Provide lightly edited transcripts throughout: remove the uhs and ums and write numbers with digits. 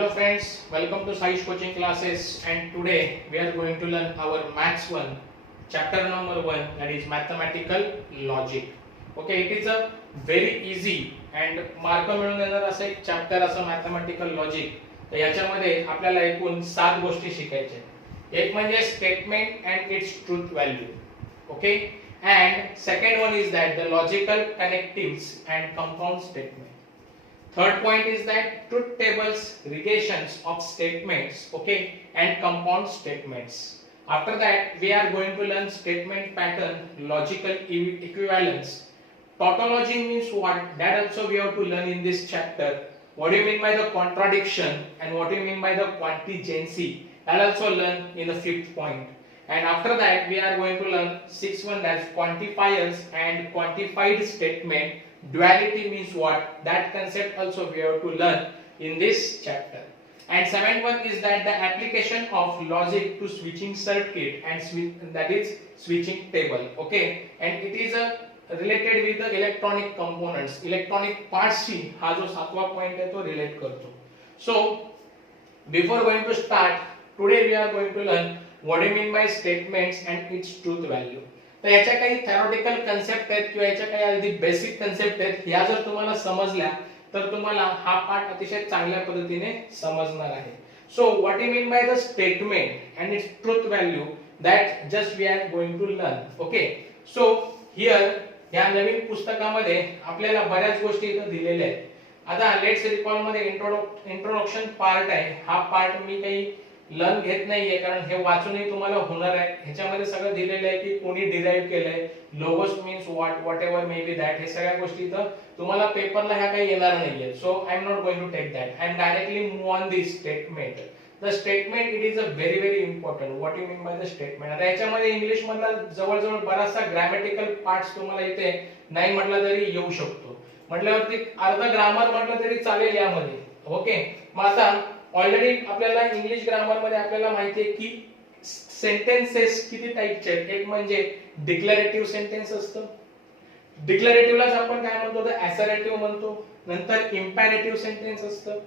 Hello friends, welcome to Sai's coaching classes, and today we are going to learn our Maths 1 chapter number 1, that is mathematical logic. Okay, it is a very easy and mark मिळवून देणार असं एक chapter असं mathematical logic. तर याच्यामध्ये आपल्याला एकूण 7 गोष्टी शिकायच्या आहेत. एक म्हणजे statement and its truth value. Okay, and second one is that the logical connectives and compound statement. Third point is that truth tables, negations of statements, okay, and compound statements. After that, we are going to learn statement pattern, logical equivalence. Tautology means what? That also we have to learn in this chapter. What do you mean by the contradiction and what do you mean by the contingency? I'll also learn in the 5th point. And after that, we are going to learn 6th one, that's quantifiers and quantified statement. Duality means what? That concept also we have to learn in this chapter. And 7th one is that the application of logic to switching circuit and that is switching table. Okay, and it is related with the electronic components. Electronic parts शी हा जो 7वा point आहे तो relate करतो. So before going to start, today we are going to learn what do you mean by statements and its truth value. तर याच्या काही theoretical concept आहेत किंवा याच्या काही अगदी बेसिक कन्सेप्ट आहेत, ह्या जर तुम्हाला समजल्या तर तुम्हाला हा पाठ अतिशय चांगल्या पद्धतीने समजणार आहे. So what you mean by the statement and its truth value, that just we are going to learn. Okay, so here या नवीन पुस्तकामध्ये आपल्याला बऱ्याच गोष्टी इथं दिलेल्या आहेत. आता लेट्स रिकॉल मध्ये इंट्रोडक्शन पार्ट आहे. हा पार्ट मी काही लर्न घेत नाहीये, कारण हे वाचूनही तुम्हाला होणार आहे. ह्याच्यामध्ये सगळं दिलेलं आहे की कोणी डिराइव्ह केलंय, logos means what ever may be that, हे सगळ्या गोष्टी इथं तुम्हाला पेपरला ह्या काही येणार नाहीये. So I am not going to take that. I am directly move on this statement. The statement it is a very very important. What you mean by the statement. आता याच्यामध्ये इंग्लिश मधला जवळजवळ बराचसा ग्रामॅटिकल पार्ट्स तुम्हाला इथे नाही म्हटलं तरी येऊ शकतो. म्हटल्यावरती अर्ध ग्रामर म्हटलं तरी चालेल यामध्ये. ओके, मग आता ऑलरेडी आपल्याला इंग्लिश ग्रामर मध्ये आपल्याला माहिती आहे की सेंटेन्सेस किती टाइपचे आहेत. एक म्हणजे डिक्लरेटिव्ह सेंटेन्स असतं. डिक्लरेटिव्हलाच आपण काय म्हणतो तर असर्टिव्ह म्हणतो. नंतर इम्पेरेटिव्ह सेंटेन्स असतं.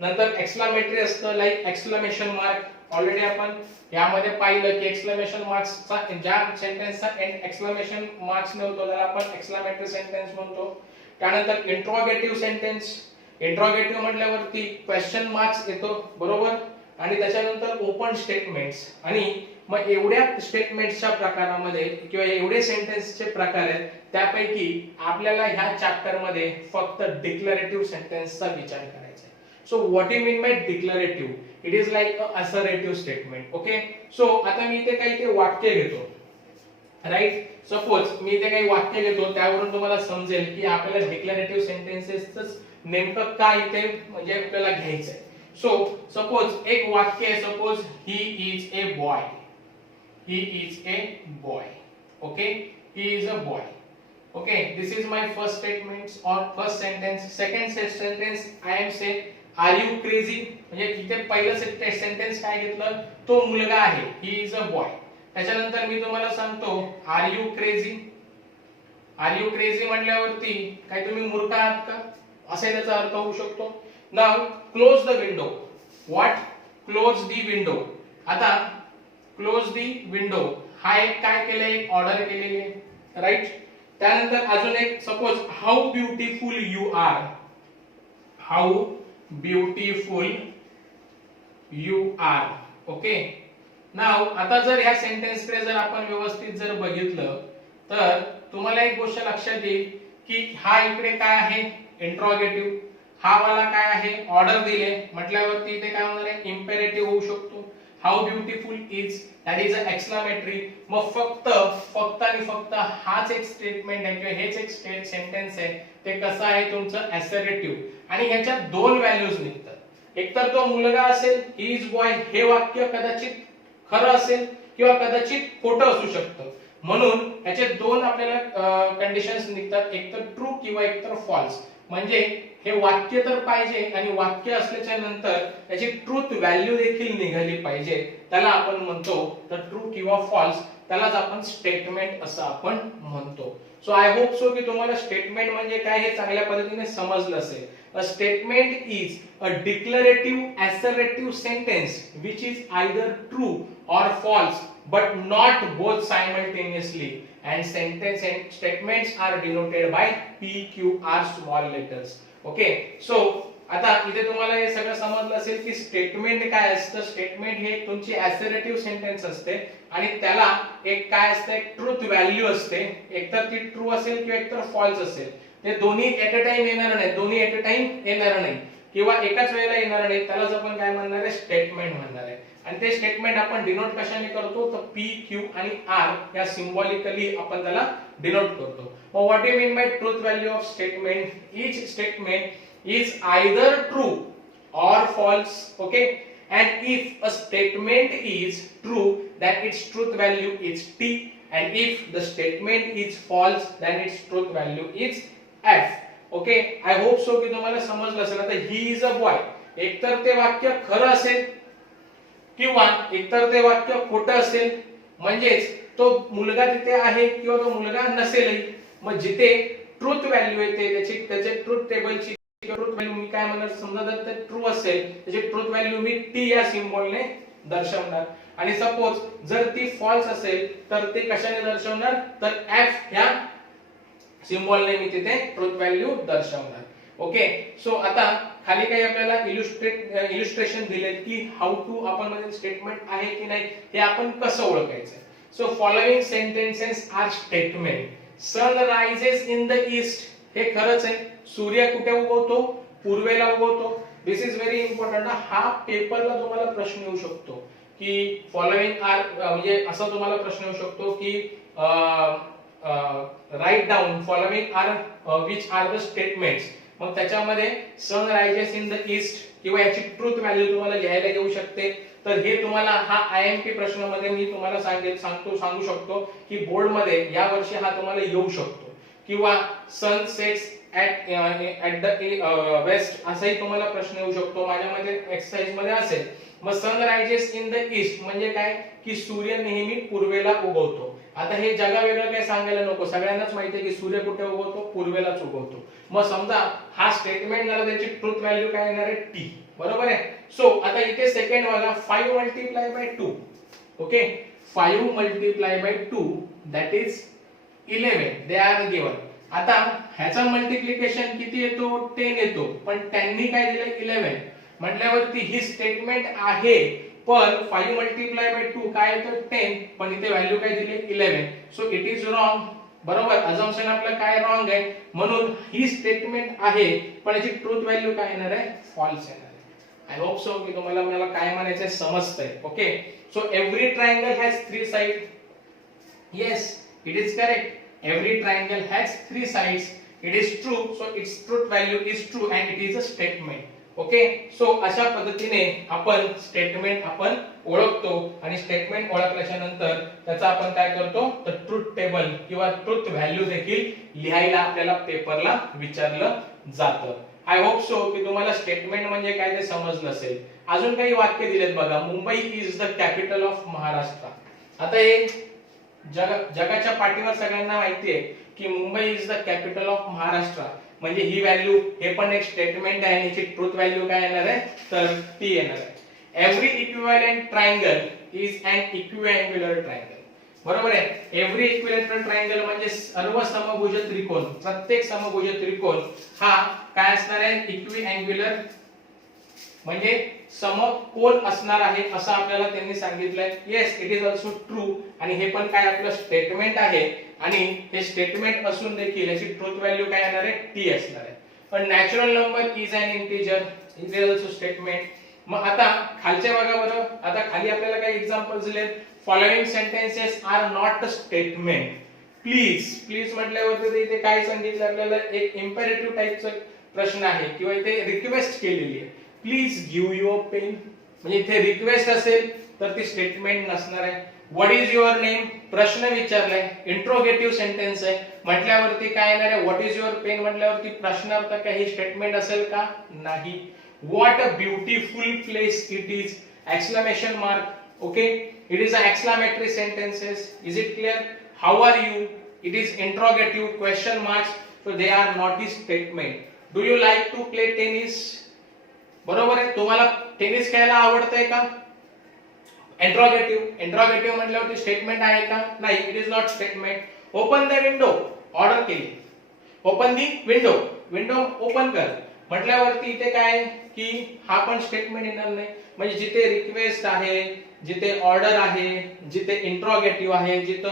नंतर एक्सक्लामेटरी असतं, लाईक एक्सक्लेमेशन मार्क. ऑलरेडी आपण यामध्ये पाहिलं की एक्सक्लेमेशन मार्क्सचा ज्या सेंटेन्सचा एंड एक्सक्लेमेशन मार्क्स ने होतो त्याला आपण एक्सक्लेमेटरी सेंटेन्स म्हणतो. त्यानंतर इंट्रोगेटिव्ह सेंटेन्स. इंट्रोगेटिव्ह म्हटल्यावरती क्वेश्चन मार्क्स येतो, बरोबर. आणि त्याच्यानंतर ओपन स्टेटमेंट्स. आणि मग एवढ्या स्टेटमेंट्सच्या प्रकारामध्ये किंवा एवढे सेंटेन्सचे प्रकार आहेत, त्यापैकी आपल्याला ह्या चॅप्टर मध्ये फक्त डिक्लरेटिव्ह सेंटेन्सचा विचार करायचा आहे. So what you mean by declarative, it is like a assertive statement. Okay, so आता मी इथे काही ते वाक्य घेतो, राईट. सपोज मी इथे काही वाक्य घेतो, त्यावरून तुम्हाला समजेल की आपल्याला डिक्लरेटिव्ह सेंटेन्सेसच नेमकं काय इथे म्हणजे आपल्याला घ्यायचंय. सो सपोज एक वाक्य आहे, suppose he is a boy. He is a boy. Okay, he is a boy. Okay, this is my first statement और first sentence. Second sentence I am say are you crazy. म्हणजे इथे पहिलं sentence काय घेतलं, तो मुलगा आहे, ही is a boy. त्याच्यानंतर मी तुम्हाला सांगतो are you crazy. Are you crazy म्हटल्यावरती काय तुम्ही मूर्ख आहात का, असे त्याचा अर्थ होऊ शकतो. Now close the window. What? Close the window. आता क्लोज द विंडो हा एक काय केलंय, ऑर्डर केलेली आहे, राईट. त्यानंतर अजून एक suppose how beautiful you are. How beautiful you are. Okay, now आता जर ह्या सेंटेन्स कडे जर आपण व्यवस्थित जर बघितलं तर तुम्हाला एक गोष्ट लक्षात येईल की हा इकडे काय आहे, इंट्रोगेटिव्ह. हा वाला काय आहे, ऑर्डर दिले म्हटल्यावरती इथे काय होणार आहे, इम्पेरेटिव्ह होऊ शकतो. How beautiful is, that is a exclamatory. मग फक्त आणि फक्त हाच एक स्टेटमेंट आहे किंवा हेच एक सेंटेन्स आहे, ते कसं आहे तुमचं असर्टिव्ह. आणि ह्याच्यात दोन व्हॅल्यूज निघतात. एकतर तो मुलगा असेल, ही इज बॉय, हे वाक्य कदाचित खरं असेल किंवा कदाचित खोटं असू शकतं. म्हणून याचे दोन आपल्याला कंडिशन्स निघतात, एकतर ट्रू किंवा एकतर फॉल्स. म्हणजे हे वाक्य तर पाहिजे आणि वाक्य असल्याच्या नंतर त्याची ट्रूथ व्हॅल्यू देखील निघाली पाहिजे. त्याला आपण म्हणतो तर ट्रू किंवा फॉल्स, त्यालाच आपण स्टेटमेंट असं आपण म्हणतो. सो आय होप सो की तुम्हाला स्टेटमेंट म्हणजे काय हे चांगल्या पद्धतीने समजलं असेल. A statement is a declarative assertive sentence which is either true or false but not both simultaneously, and sentence and statements are denoted by PQR small letters. Okay, so आता इथे तुम्हाला हे सगळं समजलं असेल की स्टेटमेंट काय असतं. स्टेटमेंट हे तुमची असर्टिव्ह सेंटेन्स असते आणि त्याला एक काय असतं, एक ट्रुथ व्हॅल्यू असते. एकतर ती ट्रू असेल किंवा एकतर फॉल्स असेल. ते दोन्ही एट अ टाइम येणार नाही, दोन्ही एट अ टाइम येणार नाही किंवा एकाच वेळेला येणार नाही. त्यालाच आपण काय म्हणणार आहे, स्टेटमेंट म्हणणार आहे. आणि ते स्टेटमेंट आपण डिनोट कशाने करतो, तर P, Q आणि R या सिंबॉलिकली आपण त्याला डिनोट करतो. मग what do you mean bye truth value of statement? Each statement is either true or false. Okay, and if a statement is true then its truth value is T, and if the statement is false then its truth value is F. Okay, I hope so की तुम्हाला समजलं असेल. आता he is a boy, एकतर ते वाक्य खरं असेल किंवा एकतर ते वाक्य खोटं असेल, म्हणजेच तो मुलगा तिथे आहे किंवा तो मुलगा नसेलही. मग जिथे ट्रुथ व्हॅल्यू येते त्याचे ट्रुथ टेबलची ट्रुथ व्हॅल्यू मी काय म्हणणार, समजा जर ते ट्रू असेल त्याची ट्रुथ व्हॅल्यू मी T या सिम्बॉलने दर्शवणार. आणि सपोज जर ती फॉल्स असेल तर ते कशाने दर्शवणार, तर F या सिम्बॉलने मी तिथे ट्रुथ व्हॅल्यू दर्शवणार. ओके, सो आता खाली काही आपल्याला इल्युस्ट्रेशन दिले की हाऊ टू आपण मध्ये स्टेटमेंट आहे की नाही हे आपण कसं ओळखायचं. So following sentences are statement. Sun rises in the east, हे खरंच आहे. सूर्य कुठे उगवतो, पूर्वेला उगवतो. This is very important. हा पेपरला तुम्हाला प्रश्न येऊ शकतो की फॉलोइंग आर, म्हणजे असा तुम्हाला प्रश्न येऊ शकतो की write down following are which are the statements. मग त्याच्यामध्ये sun rises in the east किंवा याची ट्रुथ व्हॅल्यू तुम्हाला लिहायला येऊ शकते. तर हे तुम्हाला हा IMP प्रश्नामध्ये मी तुम्हाला सांगू शकतो की बोर्ड मध्ये या वर्षी हा तुम्हाला येऊ शकतो. किंवा sun sets at the west असाही तुम्हाला प्रश्न येऊ शकतो. माझ्यामध्ये एक्सरसाइज मध्ये असेल. मग सन रायजेस इन द ईस्ट म्हणजे काय की सूर्य नेहमी पूर्वेला उगवतो. आता हे जगा वेगळं काय सांगायला नको, सगळ्यांनाच माहिती आहे की सूर्य कुठे उगवतो, पूर्वेलाच उगवतो. मग समजा हा स्टेटमेंट झाला, त्याची ट्रुथ व्हॅल्यू काय येणार आहे, T. बरोबर आहे. सो आता इथे सेकंड बघा, 5 multiply by 2. Okay, 5 multiply by 2 that is 11. They are given. आता ह्याचा मल्टिप्लिकेशन किती येतो, 10 येतो. पण त्यांनी काय दिलं, 11 म्हटल्यावरती ही स्टेटमेंट आहे. पण 5 मल्टिप्लाय बाय 2 काय येतं, 10. पण इथे व्हॅल्यू काय दिली, 11. So it is wrong. बरोबर, अझम्पशन आपलं काय रॉंग आहे. म्हणून ही स्टेटमेंट आहे पण याची ट्रुथ व्हॅल्यू काय येणार आहे, फॉल्स येणार आहे. आय होप सो की तुम्हाला मला काय म्हणायचंय समजतंय. Okay, so every triangle has 3 side. Yes, it is correct. Every triangle has 3 sides. It is true, so its truth value is true and it is a statement. Okay, so अशा पद्धतीने आपण statement आपण ओळखतो आणि statement ओळखल्याच्या नंतर त्याचा आपण काय करतो, तर ट्रुथ टेबल किंवा ट्रुथ व्हॅल्यू देखील लिहायला आपल्याला पेपरला विचारलं जातं. आय होप सो की तुम्हाला स्टेटमेंट म्हणजे काय ते समजलं असेल. अजून काही वाक्य दिलेत बघा. Mumbai is the capital of Maharashtra. आता हे जगाच्या पाठीवर सगळ्यांना माहिती आहे की Mumbai is the capital of Maharashtra. म्हणजे ही व्हॅल्यू, हे पण एक स्टेटमेंट आहे. याची ट्रुथ व्हॅल्यू काय येणार आहे, तर T येणार आहे. Every equivalent triangle is an equiangular triangle. बरोबर आहे. एव्हरी इक्विलॅटरल ट्रायंगल म्हणजे सर्व समभुज त्रिकोण. प्रत्येक समभुज त्रिकोण हा काय असणार आहे, इक्विअँग्युलर म्हणजे समकोन असणार आहे असं आपल्याला त्यांनी सांगितलंय. Yes, it is also true. आणि हे पण काय आपलं स्टेटमेंट आहे आणि हे स्टेटमेंट असून देखील याची ट्रुथ व्हॅल्यू काय येणार आहे, T असणार आहे. पण natural number is an integer, is also statement. मग आता खालच्या बघा बरं. आता खाली आपल्याला काही एक्झाम्पल्स दिलेत. Following sentences are not statement. Please, please म्हटल्यावरती इथे काय सांगितलं आपल्याला, एक इम्पेरेटिव्ह टाइपचा प्रश्न आहे किंवा इथे रिक्वेस्ट केलेली आहे. Please give your pen. म्हणजे इथे रिक्वेस्ट असेल तर ती स्टेटमेंट नसणार आहे. व्हॉट इज युअर नेम, प्रश्न विचारलाय. इंट्रोगेटिव्ह सेंटेन्स आहे म्हटल्यावरती काय येणार आहे, व्हॉट इज युअर पेन म्हटल्यावरती प्रश्नार्थ काही स्टेटमेंट असेल का, नाही. What a beautiful place it is, exclamation mark. Okay, it is a exclamatory sentences. Is it clear? How are you, it is interrogative, question marks. So they are not a statement. Do you like to play tennis? बरोबर आहे, तुम्हाला tennis खेळायला आवडतंय का? Interrogative म्हटल्यावरती statement आहे का? नाही, it is not statement. Open the window, order केली. Open the window, window open कर म्हटल्यावरती इथे काय की हा पण स्टेटमेंट येणार नाही. म्हणजे जिथे रिक्वेस्ट आहे, जिथे ऑर्डर आहे, जिथे इंट्रोगेटिव्ह आहे, जिथे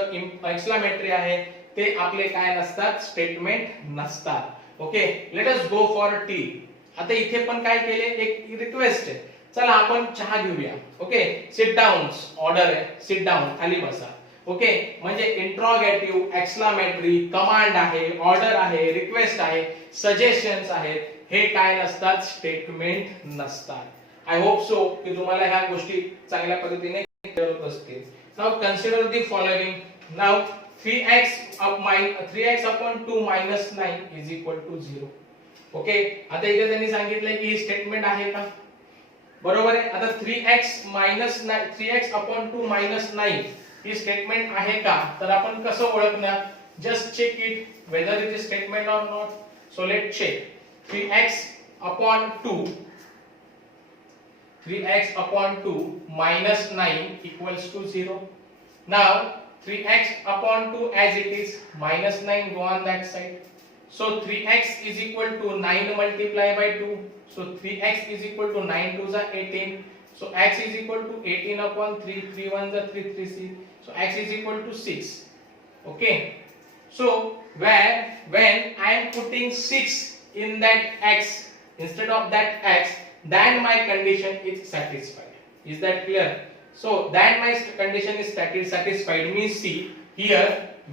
एक्सक्लेमेटरी आहे, ते आपले काय नसतात, स्टेटमेंट नसतात. Okay, let us go for T. आता इथे पण काय केले, एक रिक्वेस्ट आहे, चला आपण चहा घेऊया. ओके, सिट डाऊन, ऑर्डर आहे, सिट डाऊन, खाली बसा. ओके, म्हणजे इंट्रोगेटिव्ह, एक्सक्लेमेटरी, कमांड आहे, ऑर्डर आहे, रिक्वेस्ट आहे, सजेशन्स आहेत, हे काय नसतात, स्टेटमेंट नसतात. आय होप सो की तुम्हाला ह्या गोष्टी चांगल्या पद्धतीने कळत असतील. Now consider the following. Now 3x upon 2 minus 9 is equal to 0. Okay, आता इथे त्यांनी सांगितलंय की ही स्टेटमेंट आहे का? बरोबर आहे. आता 3x upon 2 minus 9 ही स्टेटमेंट आहे का? तर आपण कसं ओळखणार? Just check it whether it is statement और not. So let check. 3x upon 2 minus 9 equals to 0. Now 3x upon 2 as it is, minus 9 go on that side. So 3x is equal to 9 multiplied by 2. So 3x is equal to 9 2s are 18. So x is equal to 18 upon 3. 3 1s are 3 3 c. So x is equal to 6. Okay. So when I am putting 6 in that x instead of that x, then my condition is satisfied. Is that clear? So then my condition is satisfied means see here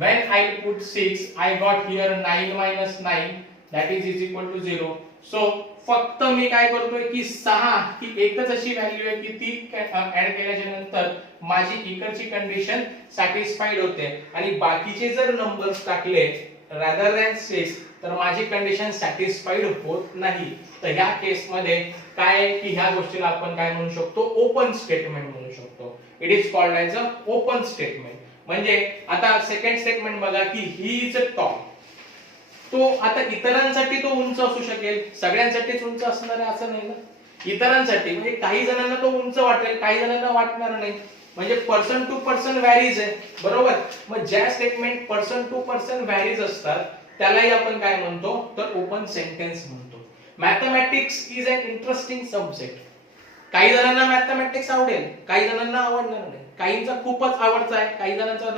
when I put 6 I got here 9 minus 9 that is equal to 0. So फक्त मी काय करतोय की 6 ही एकच अशी value आहे की ती add केल्याच्या नंतर माझी इकडची कंडिशन सॅटिस्फाईड होते आणि बाकीचे जर नंबर्स टाकले rather than 6 तर माझी कंडिशन सॅटिस्फाईड होत नाही. तर ह्या केस मध्ये काय की ह्या गोष्टीला आपण काय म्हणू शकतो, ओपन स्टेटमेंट म्हणू शकतो. It is called as a open statement. म्हणजे आता सेकंड स्टेटमेंट बघा की ही इज अ टॉप. तो आता इतरांसाठी तो उंच असू शकेल, सगळ्यांसाठीच उंच असणार आहे असं नाही ना. इतरांसाठी म्हणजे काही जणांना तो उंच वाटेल, काही जणांना वाटणार नाही. म्हणजे पर्सन टू पर्सन व्हॅरीज आहे. बरोबर. मग ज्या statement person to person varies असतात त्यालाही आपण काय म्हणतो तर ओपन सेंटेन्स म्हणतो. Mathematics is an interesting subject. काही जणांना मॅथमॅटिक्स आवडेल, काही जणांना आवडणार नाही. काहींचा खूपच आवडता आहे, काही जणांचा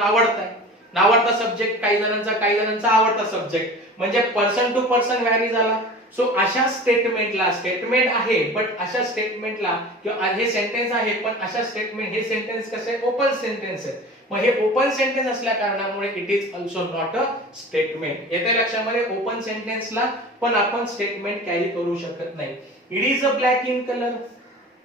नावडता सब्जेक्ट, काही जणांचा आवडता सब्जेक्ट. म्हणजे पर्सन टू पर्सन व्हॅरी झाला. सो अशा स्टेटमेंटला स्टेटमेंट आहे बट अशा स्टेटमेंटला किंवा हे सेंटेन्स आहे पण अशा स्टेटमेंट हे सेंटेन्स कसे आहे, ओपन सेंटेन्स आहे. मग हे ओपन सेंटेन्स असल्या कारणामुळे it is also not a statement. येत्या लक्षामध्ये ओपन सेंटेन्सला पण आपण स्टेटमेंट कॅरी करू शकत नाही. It is a black in colour.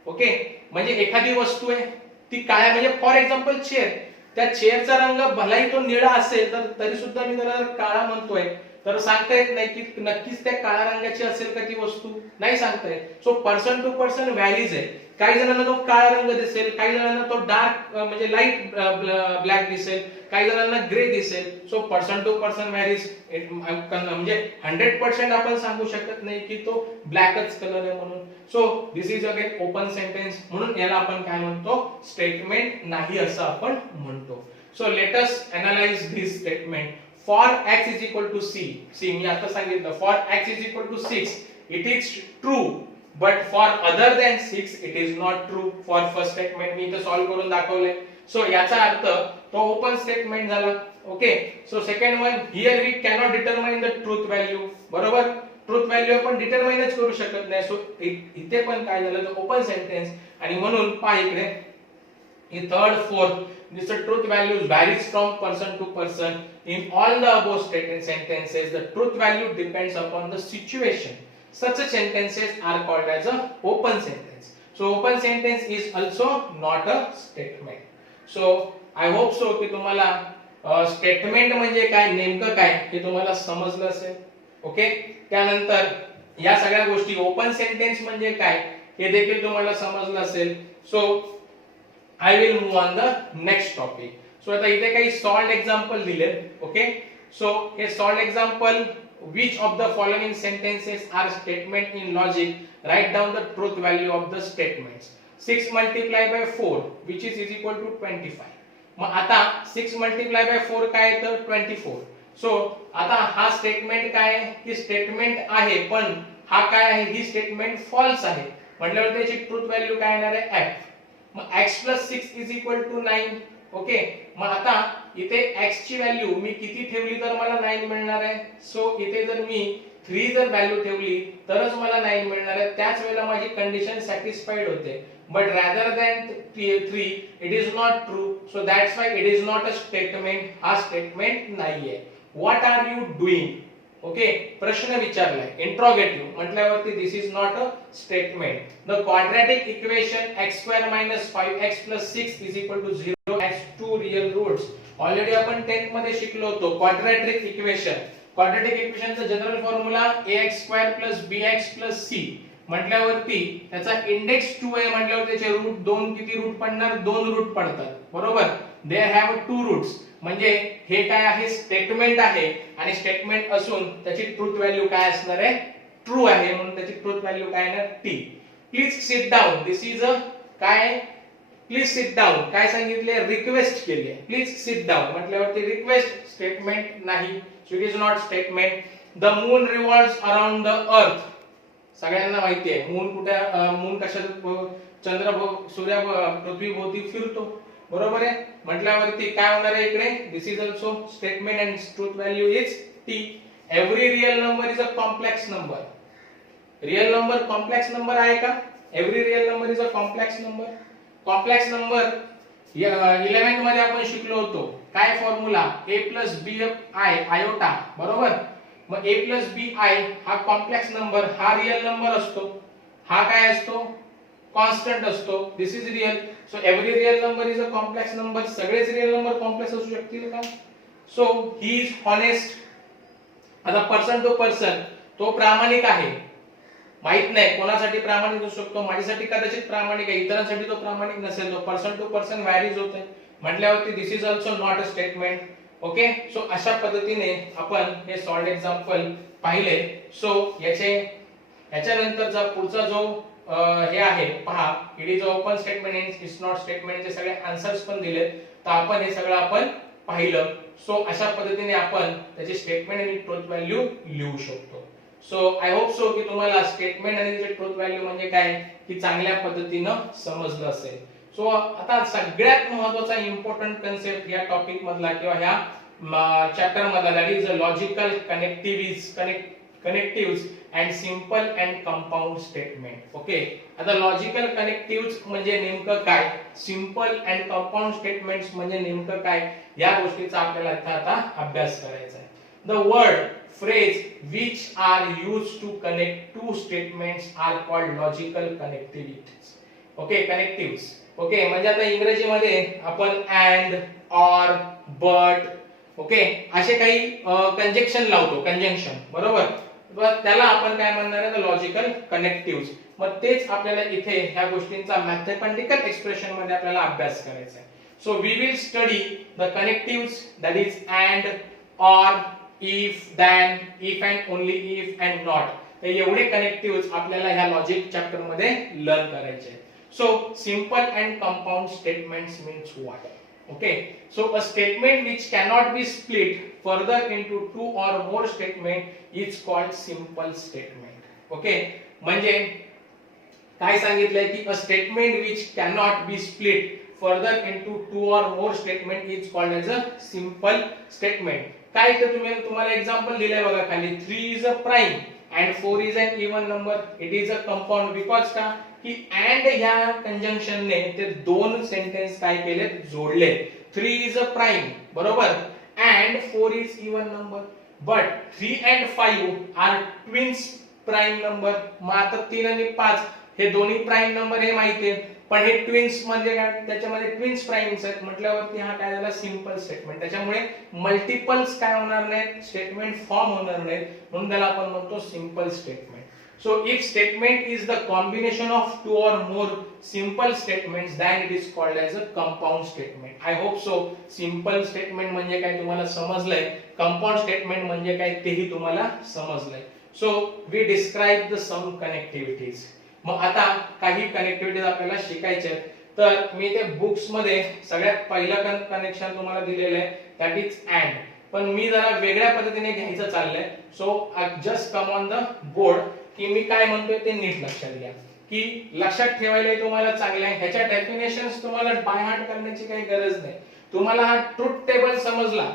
Okay, म्हणजे एखादी वस्तू आहे ती काळ्या, म्हणजे फॉर एक्झाम्पल चेअर, त्या चेअरचा रंग भलाही तो निळा असेल तर तरी सुद्धा मी त्याला काळा म्हणतोय तर सांगता येत नाही की नक्कीच त्या काळ्या रंगाची असेल का ती वस्तू, नाही सांगता येत. So person to person varies आहे. काही जणांना तो काळा रंग दिसेल, काही जणांना तो डार्क म्हणजे लाईट ब्लॅक दिसेल, काही जणांना ग्रे दिसेल. So person to person varies. म्हणजे 100% आपण सांगू शकत नाही की तो ब्लॅकच कलर आहे म्हणून. So this is again open sentence. म्हणून याला आपण काय म्हणतो, स्टेटमेंट नाही असं आपण म्हणतो. So let us analyse this statement. For x is equal to c. See, मी आता सांगितलं for x is equal to 6 it is true but for other than 6 it is not true. For first statement मी इथे solve करून दाखवलंय. So याचा अर्थ तो open statement झाला. Okay. So second one, here we cannot determine the truth value. बरोबर. Truth value आपण डिटरमाइनच करू शकत नाही. सो इथे पण काय झालं तर ओपन सेंटेन्स. आणि म्हणून पहा इकडे in third fourth this truth values varies from person to person. In all the above stated sentences the truth value depends upon the situation. Such sentences are called as a open sentence. So open sentence is also not a statement. So I hope so की तुम्हाला statement म्हणजे काय, नेमकं काय हे तुम्हाला समजलं असेल. ओके. त्यानंतर या सगळ्या गोष्टी, ओपन सेंटेन्स म्हणजे काय हे देखील तुम्हाला समजलं असेल. So I will move on the next topic. So आता इथे काही सॉल्व्ड एक्झाम्पल दिलेत. ओके. सो हे solved example which of the following sentences are statement in logic, write down the truth value of the statements. 6 multiplied by 4 which is equal to 25. मग आता 6 multiplied by 4 काय येतं 24. So आता हा statement काय आहे की स्टेटमेंट आहे पण हा काय आहे ही स्टेटमेंट फॉल्स आहे म्हटल्यावर त्याची ट्रूथ व्हॅल्यू काय येणार आहे f. मग x + 6 = 9. ओके मग आता इथे x ची व्हॅल्यू मी किती ठेवली तर मला 9 मिळणार आहे. सो इथे जर मी 3 जर व्हॅल्यू ठेवली तरच मला 9 मिळणार आहे. त्याच वेळेला माझी कंडिशन सॅटिस्फाईड होते. But rather than 3 it is not true, so that's why it is not a statement. हा स्टेटमेंट नाहीये. What are you doing? Okay प्रश्न विचारलाय इंट्रोगेटिव्ह म्हटल्यावरती this is not a statement. The quadratic equation x² - 5x + 6 = 0 has two real roots. Already आपण 10th मध्ये शिकलो होतो quadratic equation. Quadratic इक्वेशनचा general formula ax² + bx + c म्हटल्यावरती त्याचा इंडेक्स 2 आहे म्हटल्यावर त्याचे रूट 2 किती रूट पडणार 2 रूट पडतात बरोबर. दे हॅव 2 रूट्स म्हणजे हे काय आहे स्टेटमेंट आहे आणि स्टेटमेंट असून त्याची ट्रूथ व्हॅल्यू काय असणार आहे ट्रू आहे म्हणून त्याची ट्रूथ व्हॅल्यू काय येणार t. Please sit down this is a काय प्लीज सिट डाऊन काय सांगितले रिक्वेस्ट केली आहे. प्लीज सिट डाऊन म्हटल्यावरती रिक्वेस्ट स्टेटमेंट नाही. So it is not statement. The moon revolves around the earth. सगळ्यांना माहिती आहे मून कुठे मून कशा चंद्र सूर्य पृथ्वीभोवती फिरतो बरोबर आहे म्हटल्यावरती काय होणार आहे इकडे this is also statement and truth value is t. Every real number is a complex number. Real number complex number आहे का every real number is a complex number. Complex number 11th मध्ये आपण शिकलो होतो काय फॉर्म्युला a + b आयोटा बरोबर. मग a + b हा कॉम्प्लेक्स नंबर हा रियल नंबर असतो हा काय असतो कॉन्स्टंट असतो. This is real. So every real number is a complex number. सगळेच रियल नंबर कॉम्प्लेक्स असू शकतील का. So he is honest. आता पर्सन टू पर्सन तो प्रामाणिक आहे. माहित नाही कोणासाठी प्रामाणिक असू शकतो माझ्यासाठी कदाचित प्रामाणिक आहे इतरांसाठी तो प्रामाणिक नसेल. तो पर्सन टू पर्सन व्हॅरीज होते म्हटल्यावरती this is also not a statement. Okay so अशा पद्धतीने आपण हे सॉल्व्ड एक्झाम्पल पाहिले. सो याच्यानंतरचा पुढचा जो हे आहे पहा it is open statement it is not statement चे सगळे आन्सर्स पण दिलेत तर आपण हे सगळं आपण पाहिलं. सो अशा पद्धतीने आपण त्याची स्टेटमेंट आणि ट्रूथ व्हॅल्यू लिहू शकतो. सो आय होप सो की तुम्हाला स्टेटमेंट आणि त्याची ट्रूथ व्हॅल्यू म्हणजे काय की चांगल्या पद्धतीनं समजलं असेल. सो आता सगळ्यात महत्त्वाचा इम्पॉर्टंट कन्सेप्ट या टॉपिक मधला किंवा ह्या चॅप्टर मधला that is logical connectives and simple and compound statement. Okay आता लॉजिकल कनेक्टिव्हज म्हणजे नेमकं काय सिंपल अँड कंपाऊंड स्टेटमेंट्स म्हणजे नेमकं काय या गोष्टीचा आपल्याला आता अभ्यास करायचा आहे. The word phrase which are used to connect two statements are called logical connectivities. Okay connectives. Okay म्हणजे आता इंग्रजीमध्ये आपण and or but ओके असे काही कंजंक्शन लावतो कंजंक्शन बरोबर. त्याला आपण काय म्हणणार आहे लॉजिकल कनेक्टिव्हज. मग तेच आपल्याला इथे ह्या गोष्टींचा मॅथेमॅटिकल एक्सप्रेशन मध्ये आपल्याला अभ्यास करायचा आहे. So we will study the connectives that is and or if then if and only if and not. तर एवढे कनेक्टिव्हज आपल्याला ह्या लॉजिक चॅप्टर मध्ये लर्न करायचे आहेत. So simple and compound statements means what. Okay so a statement which cannot be split further into two or more statement is called simple statement. Okay म्हणजे काय सांगितलंय की a statement which cannot be split further into two or more statement is called as a simple statement. काय तर तुम्हाला example दिलंय बघा खाली 3 is a prime and 4 is an even number. It is a compound because का की and ह्या conjunction ने ते दोन सेंटेन्स काय केले जोडले. 3 is a prime बरोबर and 4 is even number but 3 and 5 are twins prime number. मग आता 3 आणि 5 हे दोन्ही प्राइम नंबर हे माहिती आहे पण हे ट्विन्स म्हणजे काय त्याच्यामध्ये ट्विन्स प्राइम्स आहेत म्हटल्यावरती हा काय झाला सिंपल स्टेटमेंट. त्याच्यामुळे मल्टिपल्स काय होणार नाहीत स्टेटमेंट फॉर्म होणार नाहीत म्हणून त्याला आपण म्हणतो simple statement. So if statement is the combination of two or more simple statements, then it is called as a compound statement. I hope so. Simple statement म्हणजे काय तुम्हाला समजलंय, compound statement म्हणजे काय तेही तुम्हाला समजलंय. So we describe the some connectivities. मग आता काही कनेक्टिव्हिटीज आपल्याला शिकायचे आहेत. तर मी ते बुक्स मध्ये सगळ्यात पहिलं कनेक्शन तुम्हाला दिलेलं आहे, दॅट इज अँड. पण मी जरा वेगळ्या पद्धतीने घ्यायचं चाललंय. So just come on the board की मी काय म्हणतोय ते नीट लक्षात घ्या, की लक्षात ठेवायला तुम्हाला चांगलं आहे. ह्याच्या डेफिनेशन्स तुम्हाला बाय हार्ट करण्याची काही गरज नाही. तुम्हाला हा ट्रुथ टेबल समजला,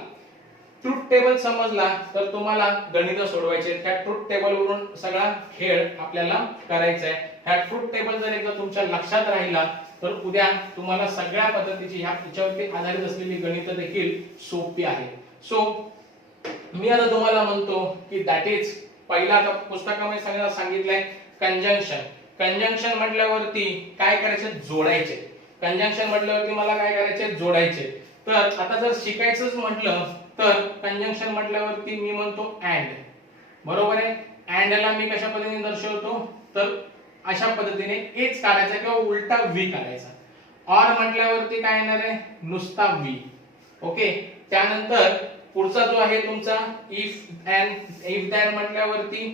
ट्रुथ टेबल समजला तर तुम्हाला गणित सोडवायचे. त्या ट्रुथ टेबल वरून सगळा खेळ आपल्याला करायचा आहे. ह्या ट्रुथ टेबल जर एकदा तुमच्या लक्षात राहिला तर उद्या तुम्हाला सगळ्या पद्धतीची ह्याच्यावरती आधारित असलेली गणित देखील सोपी आहेत. सो मी आता तुम्हाला म्हणतो की दॅट इज पहिला आता पुस्तकामध्ये सांगितलंय कंजंक्शन. कंजंक्शन म्हटल्यावरती काय करायचे, जोडायचे. कंजंक्शन म्हटल्यावरती मला काय करायचे, जोडायचे. तर आता जर शिकायचंच म्हटलं तर कंजंक्शन म्हटल्यावरती मी म्हणतो अँड. बरोबर आहे. अँड ला मी कशा पद्धतीने दर्शवतो, तर अशा पद्धतीने एच काढायचा किंवा उलटा व्ही काढायचा. ऑर म्हटल्यावरती काय येणार आहे, नुसता व्ही. ओके. त्यानंतर पुढचा जो आहे तुमचा इफ अँड इफ दॅन म्हटल्यावरती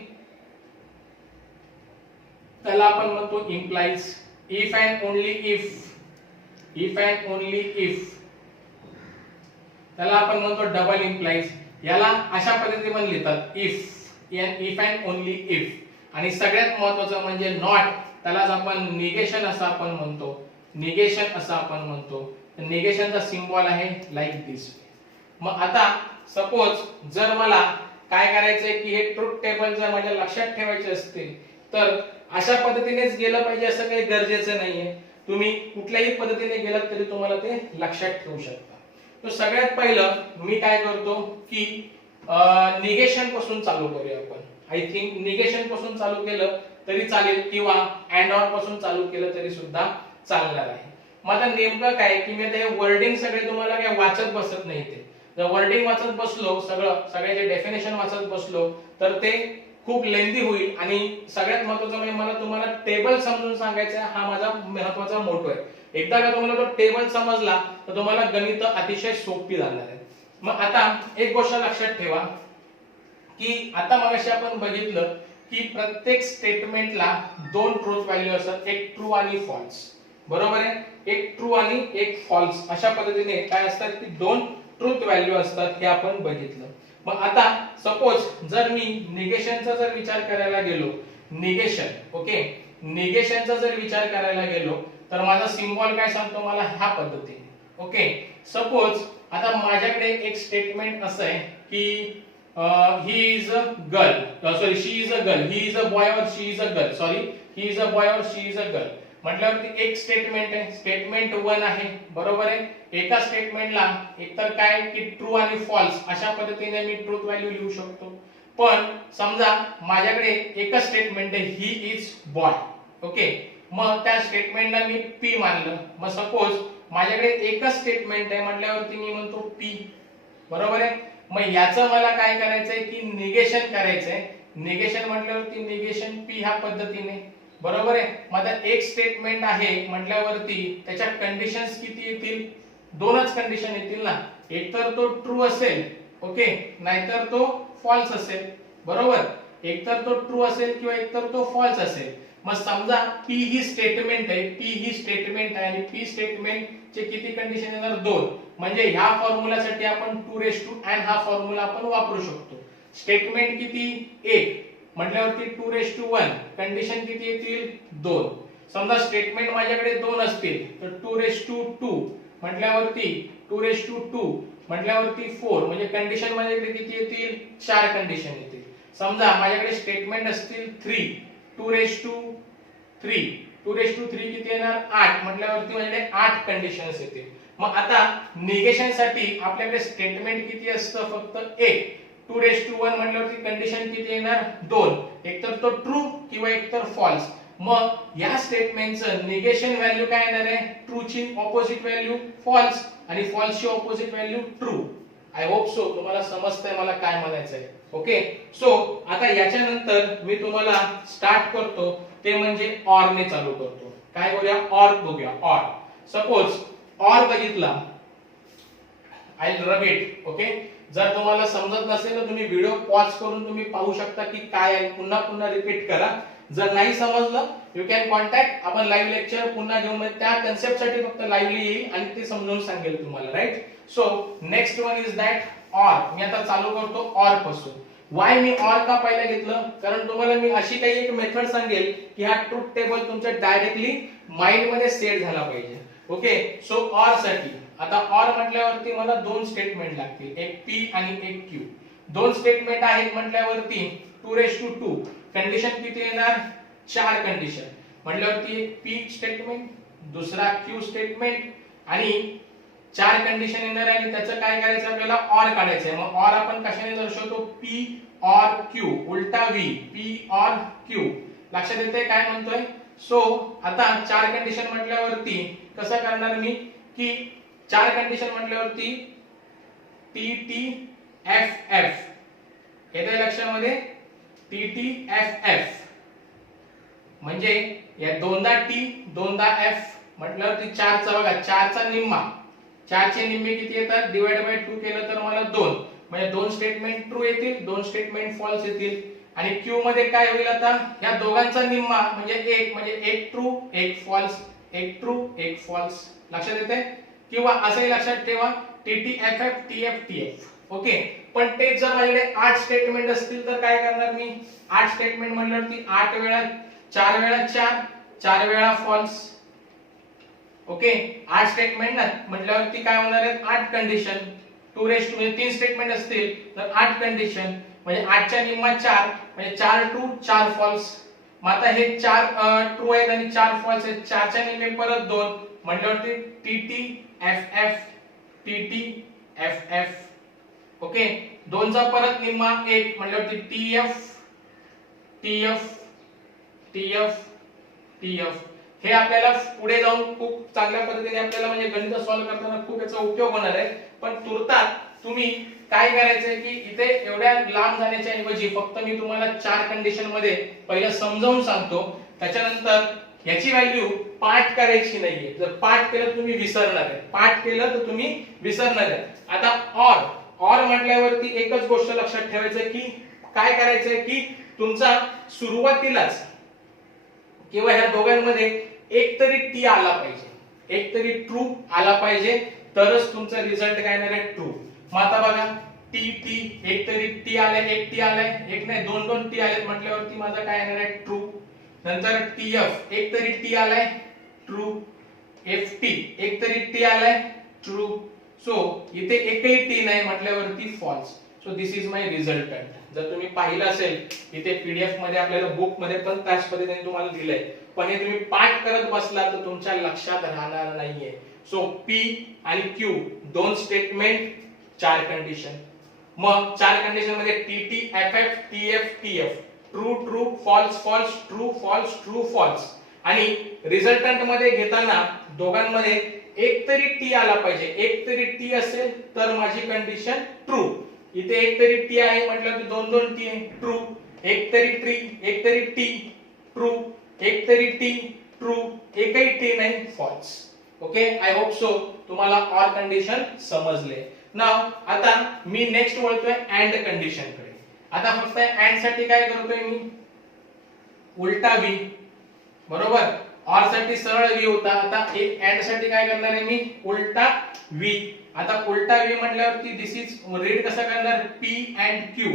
त्याला आपण म्हणतो implies. If and only if, if and only if त्याला आपण म्हणतो डबल इम्प्लाइज. याला अशा पद्धतीने पण लिहितात इफ अँड ओनली इफ. आणि सगळ्यात महत्त्वाचं म्हणजे नॉट, त्यालाच आपण निगेशन असं आपण म्हणतो. निगेशन असं आपण म्हणतो. निगेशनचा सिम्बॉल आहे लाईक दिस. मग आता सपोज जर मला काय करायचंय की हे ट्रुथ टेबल जर माझ्या लक्षात ठेवायचे असतील तर अशा पद्धतीनेच गेलं पाहिजे असं काही गरजेचं नाहीये. तुम्ही कुठल्याही पद्धतीने गेलात तरी तुम्हाला ते लक्षात ठेवू शकता. तर सगळ्यात पहिलं मी काय करतो की निगेशन पासून चालू करूया आपण. आय थिंक निगेशन पासून चालू केलं तरी चालेल किंवा अँड ऑर पासून चालू केलं तरी सुद्धा चालणार आहे. मग आता नेमकं काय की मी ते वर्डिंग सगळे तुम्हाला काय वाचत बसत नाही. ते जर वर्डिंग वाचत बसलो, सगळ्याचे डेफिनेशन वाचत बसलो तर ते खूप लेंदी होईल. आणि सगळ्यात महत्त्वाचं म्हणजे मला तुम्हाला टेबल समजून सांगायचा हा माझा महत्त्वाचा मोटो आहे. एकदा का तुम्हाला तो टेबल समजला तर तुम्हाला गणित अतिशय सोपी जाणार आहे. मग आता एक गोष्ट लक्षात ठेवा की आता मगाशी आपण बघितलं की प्रत्येक स्टेटमेंटला दोन ट्रूथ व्हॅल्यू असतात, एक ट्रू आणि फॉल्स. बरोबर आहे. एक ट्रू आणि एक फॉल्स अशा पद्धतीने काय असतात की दोन ट्रूथ व्हॅल्यू असतात, हे आपण बघितलं. मग आता सपोज जर मी निगेशनचा जर विचार करायला गेलो, निगेशन, ओके, निगेशनचा जर विचार करायला गेलो तर माझा सिम्बॉल काय सांगतो मला ह्या पद्धतीने. ओके. सपोज आता माझ्याकडे एक स्टेटमेंट असं आहे की he is a girl, sorry she is a girl, he is a boy और she is a girl, sorry he is a boy और शी इज अ गर्ल म्हटल्यावरती एक स्टेटमेंट आहे, स्टेटमेंट 1 आहे. बरोबर आहे. एका स्टेटमेंटला एकतर काय की ट्रू आणि फॉल्स अशा पद्धतीने मी ट्रूथ व्हॅल्यू लिहू शकतो. पण समजा माझ्याकडे एकच स्टेटमेंट आहे ही इज बॉय. ओके. मग त्या स्टेटमेंटला मी पी मानलं. मग सपोज माझ्याकडे एकच स्टेटमेंट आहे म्हटल्यावरती मी म्हणतो पी. बरोबर आहे. मग याचं मला काय करायचंय की निगेशन करायचंय. निगेशन म्हटल्यावरती निगेशन पी ह्या पद्धतीने. बरोबर आहे. मग आता एक स्टेटमेंट आहे म्हटल्यावरती त्याच्या कंडिशन्स किती येतील, दोनच कंडिशन येतील ना. एकतर तो ट्रू असेल, ओके, नाहीतर तो फॉल्स असेल. बरोबर. एकतर तो ट्रू असेल किंवा एकतर तो फॉल्स असेल. मग समजा पी ही स्टेटमेंट आहे, पी ही स्टेटमेंट आहे आणि पी स्टेटमेंट चे किती कंडिशन येणार, दोन. म्हणजे ह्या फॉर्म्युलासाठी आपण 2 and हा फॉर्म्युला आपण वापरू शकतो. स्टेटमेंट किती, एक म्हटल्यावरती 2 कंडिशन किती येतील, 2. समजा स्टेटमेंट माझ्याकडे 2 असतील तर 2 म्हटल्यावरती 2 म्हटल्यावरती 4 म्हणजे कंडिशन माझ्याकडे किती येतील, 4 कंडिशन येतील. समजा माझ्याकडे स्टेटमेंट असतील 3, 2 किती येणार, 8 म्हटल्यावरती माझ्याकडे 8 कंडिशन्स येतील. मग आता निगेशन साठी आपल्याकडे स्टेटमेंट किती असतं, फक्त एक. 2 म्हटल्यावरती कंडिशन किती येणार, 2. एकतर तो ट्रू किंवा एकतर फॉल्स. मग या स्टेटमेंटचं निगेशन व्हॅल्यू काय येणार आहे, ट्रू ची ऑपोजिट व्हॅल्यू फॉल्स आणि फॉल्स ची opposite value true. I hope so तुम्हाला समजतंय मला काय म्हणायचंय. ओके. सो आता याच्यानंतर मी तुम्हाला स्टार्ट करतो ते म्हणजे ऑर ने चालू करतो. काय बघूया, ऑर बघूया. ऑर सपोज ऑर बघितला, I will rub it. Okay. जर तुम्हाला समजत नसेल तर तुम्ही व्हिडिओ पॉज करून तुम्ही पाहू शकता की काय आहे, पुन्हा पुन्हा रिपीट करा. जर नाही समजलं यू कॅन कॉन्टॅक्ट, आपण लाईव्ह लेक्चर पुन्हा घेऊ. म्हणजे त्या कन्सेप्ट साठी फक्त लाईव्हली येईल आणि ते समजावून सांगेल तुम्हाला. Right. So next one is that or. मी आता चालू करतो ऑर पासून. वाय मी ऑर का पहिला घेतलं, कारण तुम्हाला मी अशी काही एक मेथड सांगेल की हा ट्रूथ टेबल तुमच्या डायरेक्टली माइंड मध्ये सेट झाला पाहिजे. ओके. सो ऑर साठी आता ऑर म्हटल्यावरती मला दोन स्टेटमेंट लागतील, एक पी आणि एक क्यू. दोन स्टेटमेंट आहेत म्हटल्यावरती 2 कंडिशन किती येणार, 4 कंडिशन म्हटल्यावरती एक पी स्टेटमेंट, दुसरा क्यू स्टेटमेंट आणि 4 कंडिशन येणार आणि त्याचं काय करायचं आपल्याला, ऑर काढायचं आहे. मग ऑर आपण कशाने दर्शवतो, पी ऑर क्यू, उलटा व्ही, पी ऑर क्यू. लक्षात येते काय म्हणतोय. सो आता 4 कंडिशन म्हटल्यावरती कसं करणार मी की 4 कंडिशन म्हटल्यावरती टी टी एफ एफ येते लक्षामध्ये, टी टी एफ एफ म्हणजे या दोनदा टी दोनदा एफ म्हटल्यावरती 4 चा बघा, 4 चा निम्मा, 4 चे निम्मे किती येतात, डिवाइड बाय 2 केलं तर मला 2, म्हणजे 2 स्टेटमेंट ट्रू येतील, 2 स्टेटमेंट फॉल्स येतील. आणि क्यू मध्ये काय होईल आता, या दोघांचा निम्मा म्हणजे 1, म्हणजे एक ट्रू एक फॉल्स, एक ट्रू एक फॉल्स. लक्षात येते. किंवा असंही लक्षात ठेवा टीटीएफएफ टीएफटीएफ. ओके. पण तेच जर माझ्याकडे 8 स्टेटमेंट असतील तर काय करणार मी, 8 स्टेटमेंट म्हटल्यावरती 8 वेळा 4 वेळा 4, 4 वेळा फॉल्स. ओके. 8 स्टेटमेंट ना म्हटल्यावरती काय होणार आहे, 8 कंडिशन. 2 म्हणजे 3 स्टेटमेंट असतील तर 8 कंडिशन म्हणजे 8 च्या निम्मा 4, म्हणजे 4 ट्रू 4 फॉल्स. मग आता हे 4 ट्रू आहेत आणि 4 फॉल्स आहेत, 4 च्या निम्मे परत 2 म्हटल्यावरती TT F F, TT F F. Okay. 2 चा परत निम्मा 1 म्हटल्यावरती टीएफ टीएफ टीएफ टीएफ. हे आपल्याला पुढे जाऊन खूप चांगल्या पद्धतीने आपल्याला म्हणजे गणित सॉल्व्ह करताना खूप याचा उपयोग होणार आहे. पण तुर्तात तुम्ही काय करायचंय की इथे एवढ्या लांब जाण्याच्या ऐवजी फक्त मी तुम्हाला 4 कंडिशन मध्ये पहिलं समजावून सांगतो, त्याच्यानंतर याची व्हॅल्यू पाठ करायची नाहीये. जर पाठ केलं तर तुम्ही विसरणार आहे, पाठ केलं तर तुम्ही विसरणार आहे. आता ऑर, ऑर म्हटल्यावरती एकच गोष्ट लक्षात ठेवायचं की काय करायचंय की तुमचा सुरुवातीलाच किंवा ह्या दोघांमध्ये एक तरी टी आला पाहिजे, एक तरी ट्रू आला पाहिजे, तरच तुमचा रिझल्ट काय येणार आहे, ट्रू. मग आता बघा टी टी, एक तरी टी आलाय, एक टी आलाय, एक नाही 2 टी आलेत म्हटल्यावरती माझा काय येणार आहे, ट्रू. नंतर टीएफ, एक तरी टी आलाय, ट्रू. एफटी, एक तरी टी आलाय, ट्रू. सो इथे एकही टी नाही म्हटल्यावरती false. So this is my resultant. जर तुम्ही पाहिलं असेल इथे पीडीएफ मध्ये आपल्याला बुक मध्ये पण त्याच पद्धतीने तुम्हाला दिलंय, पण हे तुम्ही पाठ करत बसला तर तुमच्या लक्षात राहणार नाहीये. सो पी आणि क्यू 2 स्टेटमेंट 4 कंडिशन. मग 4 कंडिशन मध्ये TT FF TF TF, true true false false, true false true false. आणि रिझल्टंट मध्ये घेताना दोघांमध्ये एक तरी टी आला पाहिजे, एक तरी टी असेल तर माझी कंडिशन ट्रू. इथे एक तरी टी आहे म्हटलं तर 2 टी आहे, ट्रू. एक तरी टी ट्रू, एक तरी टी ट्रू, एकही टी नाही false. Okay. I hope so तुम्हाला ऑर कंडिशन समजले. नाव आता मी नेक्स्ट वळतोय अँड कंडिशन कडे. आता फक्त अँड साठी काय करतोय मी, उलटा व्ही, बरोबर. ऑर साठी सरळ व्ही होता, आता एक अँड साठी काय करणार आहे मी, उलटा व्ही. आता उलटा व्ही म्हटल्यावरती दिस इज रीड कसं करणार, P and Q,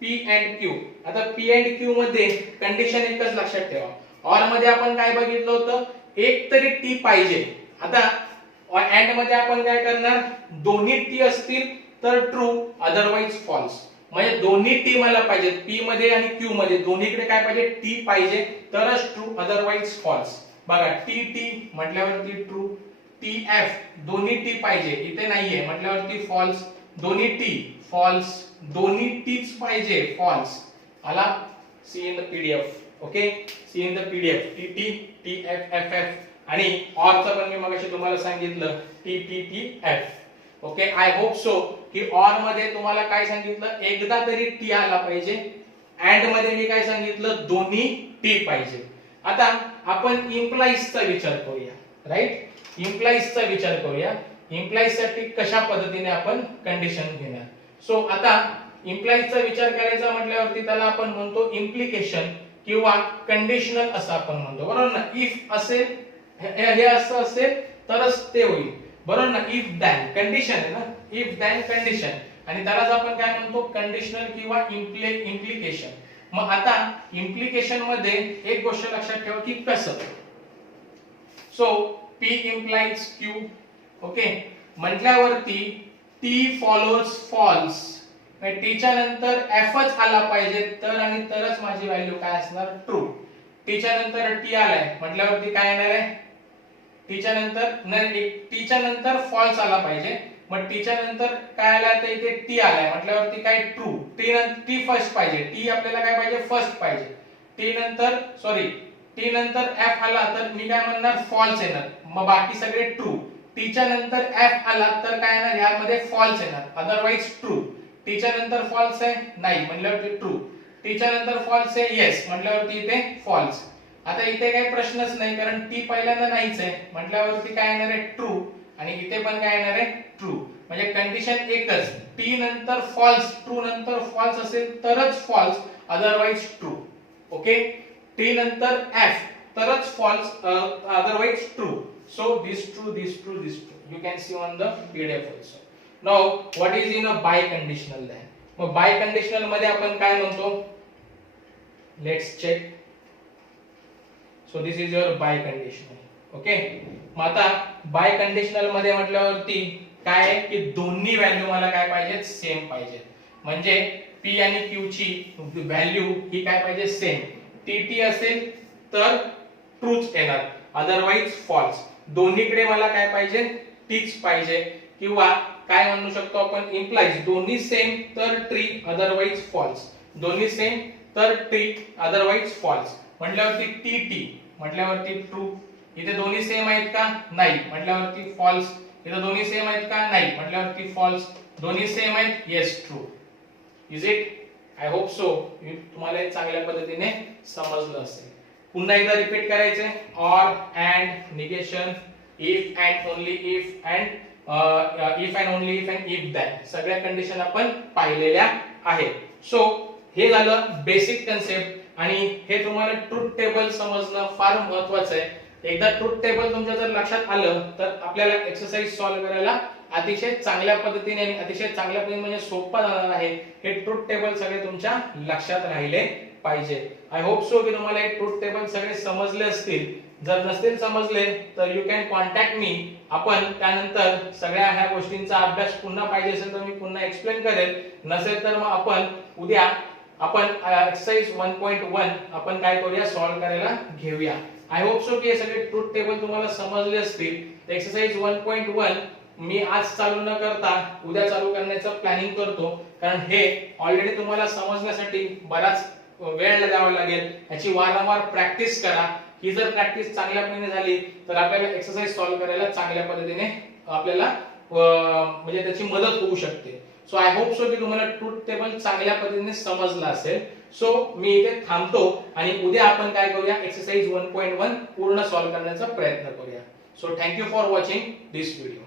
P and Q. आता पी अँड क्यू मध्ये कंडिशन एकच लक्षात ठेवा. ऑर मध्ये आपण काय बघितलं होतं, एक तरी टी पाहिजे. आता अँड मध्ये आपण काय करणार, दोन्ही टी असतील तर ट्रू, अदरवाइज फॉल्स. म्हणजे दोन्ही टी मला पाहिजे, पी मध्ये आणि क्यू मध्ये दोन्हीकडे काय पाहिजे, टी पाहिजे तरच ट्रू, अदरवाइज फॉल्स. बघा टी टी म्हटल्यावरती ट्रू, टी एफ दोन्ही टी पाहिजे, इथे नाहीये म्हटल्यावरती फॉल्स. दोन्ही टी फॉल्स, दोन्ही टीच पाहिजे फॉल्स. आला see in the PDF. Okay. See in the PDF T T T F F F. आणि ऑरचं पण मी मगाशी तुम्हाला सांगितलं T T T F. Okay. I hope so की ऑर मध्ये तुम्हाला काय सांगितलं, एकदा तरी टी आला पाहिजे. अँड मध्ये मी काय सांगितलं, दोन्ही टी पाहिजे. आता आपण इम्प्लाइजचा विचार करूया. राईट, इम्प्लाइजचा विचार करूया. इम्प्लाइज साठी कशा पद्धतीने आपण कंडिशन घेणार. सो आता इम्प्लाइजचा विचार करायचा म्हटल्यावरती त्याला आपण म्हणतो इम्प्लिकेशन किंवा कंडिशनल असं आपण म्हणतो, बरोबर ना. इफ असेल, हे असं असेल तरच ते होईल, बरोबर ना. इफ दॅन कंडिशन आहे ना, इफ दॅन कंडिशन, आणि त्यालाच आपण काय म्हणतो, कंडिशनल किंवा इम्प्लिकेशन. मग आता इम्प्लिकेशन मध्ये एक गोष्ट लक्षात ठेवा की कसं. So P implies Q, okay, म्हटल्यावरती T follows false, टीच्या नंतर Fच आला पाहिजे तर आणि तरच माझी व्हॅल्यू काय असणार, ट्रू. टीच्या नंतर T आलाय म्हटल्यावरती काय येणार आहे, टीच्या नंतर फॉल्स आला पाहिजे. मग टीच्या नंतर काय आलाय तर इथे T आलाय म्हटल्यावरती काय, ट्रू. टी फर्स्ट पाहिजे, टी आपल्याला काय पाहिजे, फर्स्ट पाहिजे. टी नंतर F आला तर मी काय म्हणणार, फॉल्स येणार. मग बाकी सगळे ट्रू. टीच्या नंतर F आला तर काय येणार, यामध्ये फॉल्स येणार, अदरवाइज ट्रू. टीच्या नंतर फॉल्स आहे, नाही म्हटल्यावरती ट्रू. टीच्या नंतर फॉल्स आहे, येस म्हटल्यावरती इथे फॉल्स. आता इथे काही प्रश्नच नाही, कारण टी पहिल्यांदा नाहीच आहे म्हटल्यावरती काय येणार आहे, ट्रू. आणि इथे पण काय येणार आहे, ट्रू. म्हणजे कंडिशन एकच, टी नंतर फॉल्स, ट्रू नंतर फॉल्स असेल तरच false, otherwise true. Okay, T नंतर F तरच false, otherwise true. So this true, this true, this true. You can see on the PDF also. Now what is in a biconditional then? मग biconditional मध्ये आपण काय म्हणतो, let's check. So this is your biconditional. Okay, मग आता biconditional मध्ये म्हटल्यावरती काय आहे की दोन्ही व्हॅल्यू मला काय पाहिजेत, सेम पाहिजेत. म्हणजे P आणि Q ची व्हॅल्यू ही काय पाहिजे, सेम. TT असेल तर ट्रूच येणार, अदरवाइज फॉल्स. दोन्हीकडे मला काय पाहिजे, टीच पाहिजे. किंवा काय म्हणू शकतो आपण, इम्प्लाइज दोन्ही सेम तर ट्री, अदरवाइज फॉल्स. दोन्ही सेम तर ट्री, अदरवाइज फॉल्स. म्हटल्यावरती टी म्हटल्यावरती ट्रू. इथे दोन्ही सेम आहेत का, नाही म्हटल्यावरती फॉल्स. इथे दोन्ही सेम आहेत का, नाही म्हटल्यावरती फॉल्स. दोन्ही सेम आहेत, yes true. Is it? I hope so तुम्हाला हे चांगल्या पद्धतीने समजलं असेल. पुन्हा एकदा रिपीट करायचे, or, and, negation, if and only if, and if and only if, and if that, सगळ्या कंडिशन आपण पाहिलेल्या आहेत. सो हे झालं बेसिक कन्सेप्ट, आणि हे तुम्हाला ट्रूथ टेबल समजणं फार महत्त्वाचं आहे. एकदा ट्रूथ टेबल तुमच्या जर लक्षात आलं तर आपल्याला एक्सरसाइज सॉल्व्ह करायला अतिशय चांगल्या पद्धतीने आणि अतिशय चांगल्या पद्धतीने म्हणजे सोपं जाणार आहे. हे ट्रूथ टेबल सगळे तुमच्या लक्षात राहिले पाहिजे. आय होप सो की तुम्हाला हे ट्रूथ टेबल सगळे समजले असतील. जर नसतील समजले तर यू कॅन कॉन्टॅक्ट मी. आपण त्यानंतर सगळ्या ह्या गोष्टींचा अभ्यास पुन्हा पाहिजे असेल तर मी पुन्हा एक्सप्लेन करेल. नसेल तर मग आपण उद्या एक्सरसाइज 1.1 आपण काय करूया, सॉल्व्ह करायला घेऊया. आय होप सो की हे सगळे ट्रूथ टेबल तुम्हाला समजले असतील. एक्सरसाइज 1.1 मी आज चालू न करता उद्या चालू करण्याचं प्लॅनिंग करतो, कारण हे ऑलरेडी तुम्हाला समजण्यासाठी बराच वेळ द्यावा लागेल. याची वारंवार प्रॅक्टिस करा. ही जर प्रॅक्टिस चांगल्या पद्धतीने झाली तर आपल्याला एक्सरसाइज सॉल्व्ह करायला चांगल्या पद्धतीने आपल्याला म्हणजे त्याची मदत होऊ शकते. सो आय होप सो की तुम्हाला ट्रूथ टेबल चांगल्या पद्धतीने समजलं असेल. सो मी इथे थांबतो आणि उद्या आपण काय करूया, एक्सरसाइज 1.1 पूर्ण सॉल्व्ह करण्याचा प्रयत्न करूया. So thank you for watching this video.